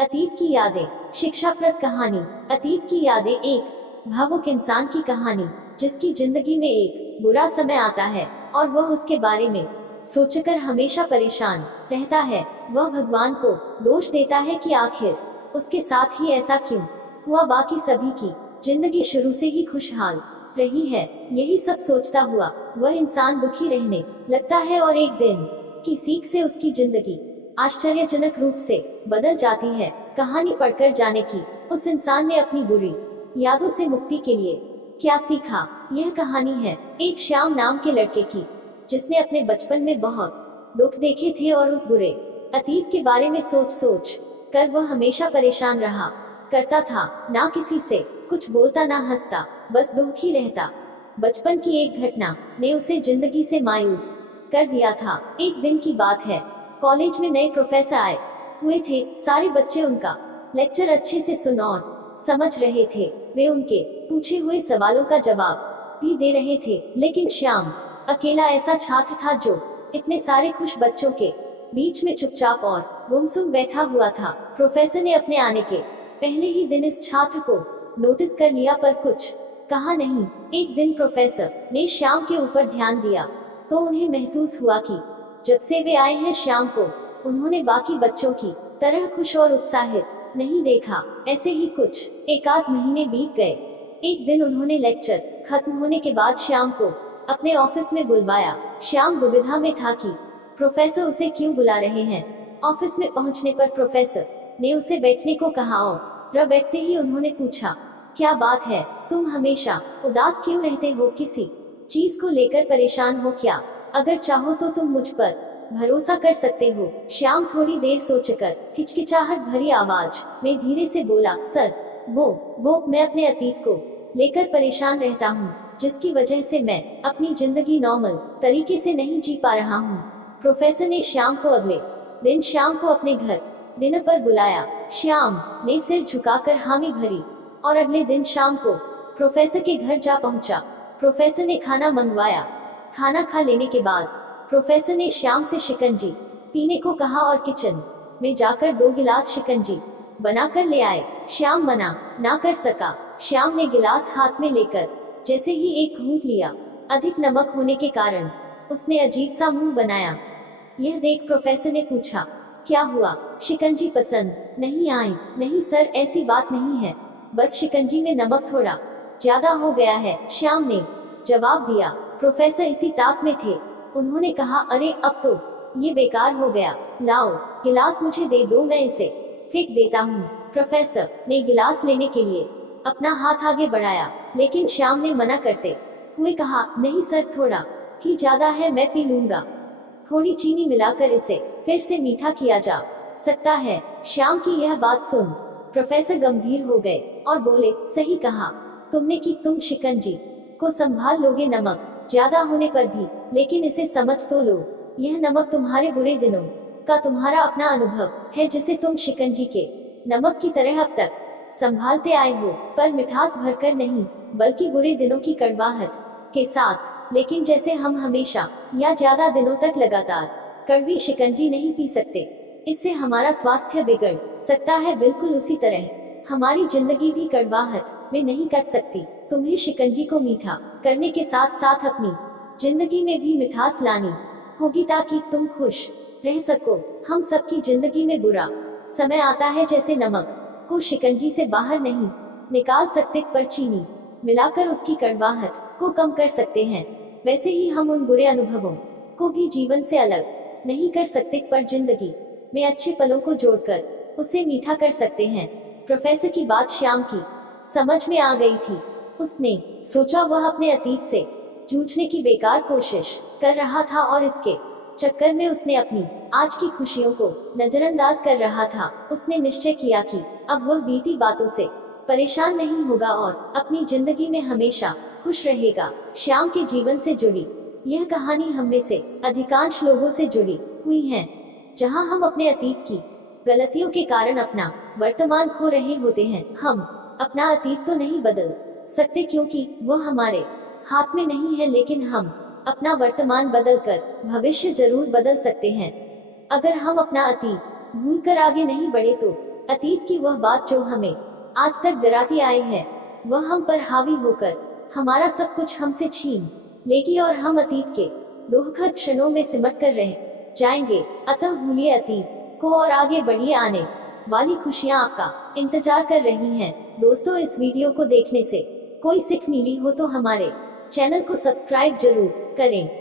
अतीत की यादें। शिक्षाप्रद कहानी। अतीत की यादें एक भावुक इंसान की कहानी जिसकी जिंदगी में एक बुरा समय आता है और वह उसके बारे में सोचकर हमेशा परेशान रहता है। वह भगवान को दोष देता है कि आखिर उसके साथ ही ऐसा क्यों हुआ, बाकी सभी की जिंदगी शुरू से ही खुशहाल रही है। यही सब सोचता हुआ वह इंसान दुखी रहने लगता है और एक दिन की सीख से उसकी जिंदगी आश्चर्यजनक रूप से बदल जाती है। कहानी पढ़कर जाने की उस इंसान ने अपनी बुरी यादों से मुक्ति के लिए क्या सीखा। यह कहानी है एक श्याम नाम के लड़के की जिसने अपने बचपन में बहुत दुख देखे थे और उस बुरे अतीत के बारे में सोच सोच कर वह हमेशा परेशान रहा करता था। ना किसी से कुछ बोलता, ना हंसता, बस दुख ही रहता। बचपन की एक घटना ने उसे जिंदगी से मायूस कर दिया था। एक दिन की बात है, कॉलेज में नए प्रोफेसर आए हुए थे। सारे बच्चे उनका लेक्चर अच्छे से सुन और समझ रहे थे। वे उनके पूछे हुए सवालों का जवाब भी दे रहे थे, लेकिन श्याम अकेला ऐसा छात्र था जो इतने सारे खुश बच्चों के बीच में चुपचाप और गुमसुम बैठा हुआ था। प्रोफेसर ने अपने आने के पहले ही दिन इस छात्र को नोटिस कर लिया पर कुछ कहा नहीं। एक दिन प्रोफेसर ने श्याम के ऊपर ध्यान दिया तो उन्हें महसूस हुआ कि जब से वे आए हैं श्याम को उन्होंने बाकी बच्चों की तरह खुश और उत्साहित नहीं देखा। ऐसे ही कुछ एक आध महीने बीत गए। एक दिन उन्होंने लेक्चर खत्म होने के बाद श्याम को अपने ऑफिस में बुलवाया। श्याम दुविधा में था कि प्रोफेसर उसे क्यों बुला रहे हैं। ऑफिस में पहुंचने पर प्रोफेसर ने उसे बैठने को कहा और बैठते ही उन्होंने पूछा, क्या बात है, तुम हमेशा उदास क्यों रहते हो? किसी चीज को लेकर परेशान हो क्या? अगर चाहो तो तुम मुझ पर भरोसा कर सकते हो। श्याम थोड़ी देर सोचकर हिचकिचाहट भरी आवाज में धीरे से बोला, सर, वो मैं अपने अतीत को लेकर परेशान रहता हूँ, जिसकी वजह से मैं अपनी जिंदगी नॉर्मल तरीके से नहीं जी पा रहा हूँ। प्रोफेसर ने श्याम को अगले दिन शाम को अपने घर डिनर पर बुलाया। श्याम ने सिर झुकाकर हामी भरी और अगले दिन शाम को प्रोफेसर के घर जा पहुंचा। प्रोफेसर ने खाना मंगवाया। खाना खा लेने के बाद प्रोफेसर ने श्याम से शिकंजी पीने को कहा और किचन में जाकर 2 गिलास शिकंजी बनाकर ले आए। श्याम मना ना कर सका। श्याम ने गिलास हाथ में लेकर जैसे ही एक घूंट लिया, अधिक नमक होने के कारण उसने अजीब सा मुंह बनाया। यह देख प्रोफेसर ने पूछा, क्या हुआ, शिकंजी पसंद नहीं आई? नहीं सर, ऐसी बात नहीं है, बस शिकंजी में नमक थोड़ा ज्यादा हो गया है, श्याम ने जवाब दिया। प्रोफेसर इसी ताक में थे। उन्होंने कहा, अरे अब तो ये बेकार हो गया, लाओ गिलास मुझे दे दो, मैं इसे फेंक देता हूँ। प्रोफेसर ने गिलास लेने के लिए अपना हाथ आगे बढ़ाया, लेकिन श्याम ने मना करते हुए कहा, नहीं सर, थोड़ा ही ज्यादा है, मैं पी लूंगा। थोड़ी चीनी मिलाकर इसे फिर से मीठा किया जा सकता है। श्याम की यह बात सुन प्रोफेसर गंभीर हो गए और बोले, सही कहा तुमने कि तुम शिकंजी को संभाल लोगे नमक ज्यादा होने पर भी, लेकिन इसे समझ तो लो, यह नमक तुम्हारे बुरे दिनों का तुम्हारा अपना अनुभव है, जिसे तुम शिकंजी के नमक की तरह अब तक संभालते आए हो, पर मिठास भरकर नहीं, बल्कि बुरे दिनों की कड़वाहट के साथ। लेकिन जैसे हम हमेशा या ज्यादा दिनों तक लगातार कड़वी शिकंजी नहीं पी सकते, इससे हमारा स्वास्थ्य बिगड़ सकता है, बिल्कुल उसी तरह हमारी जिंदगी भी कड़वाहट में नहीं कट सकती। तुम्हें शिकंजी को मीठा करने के साथ साथ अपनी जिंदगी में भी मिठास लानी होगी ताकि तुम खुश रह सको। हम सबकी जिंदगी में बुरा समय आता है, जैसे नमक को शिकंजी से बाहर नहीं निकाल सकते, पर चीनी मिलाकर उसकी कड़वाहट को कम कर सकते हैं। वैसे ही हम उन बुरे अनुभवों को भी जीवन से अलग नहीं कर सकते, पर जिंदगी में अच्छे पलों को जोड़कर उसे मीठा कर सकते हैं। प्रोफेसर की बात श्याम की समझ में आ गई थी। उसने सोचा वह अपने अतीत से जूझने की बेकार कोशिश कर रहा था और इसके चक्कर में उसने अपनी आज की खुशियों को नजरअंदाज कर रहा था। उसने निश्चय किया कि अब वह बीती बातों से परेशान नहीं होगा और अपनी जिंदगी में हमेशा खुश रहेगा। श्याम के जीवन से जुड़ी यह कहानी हम में से अधिकांश लोगों से जुड़ी हुई है, जहां हम अपने अतीत की गलतियों के कारण अपना वर्तमान खो रहे होते हैं। हम अपना अतीत तो नहीं बदल सकते क्योंकि वो हमारे हाथ में नहीं है, लेकिन हम अपना वर्तमान बदलकर भविष्य जरूर बदल सकते हैं। अगर हम अपना अतीत भूलकर आगे नहीं बढ़े तो अतीत की वह बात जो हमें आज तक डराती आई है, वह हम पर हावी होकर हमारा सब कुछ हमसे छीन लेगी और हम अतीत के दुखद क्षणों में सिमट कर रह जाएंगे। अतः भूलिए अतीत को और आगे बढ़िए, आने वाली खुशियां आपका इंतजार कर रही हैं। दोस्तों, इस वीडियो को देखने से कोई सीख मिली हो तो हमारे चैनल को सब्सक्राइब जरूर करें।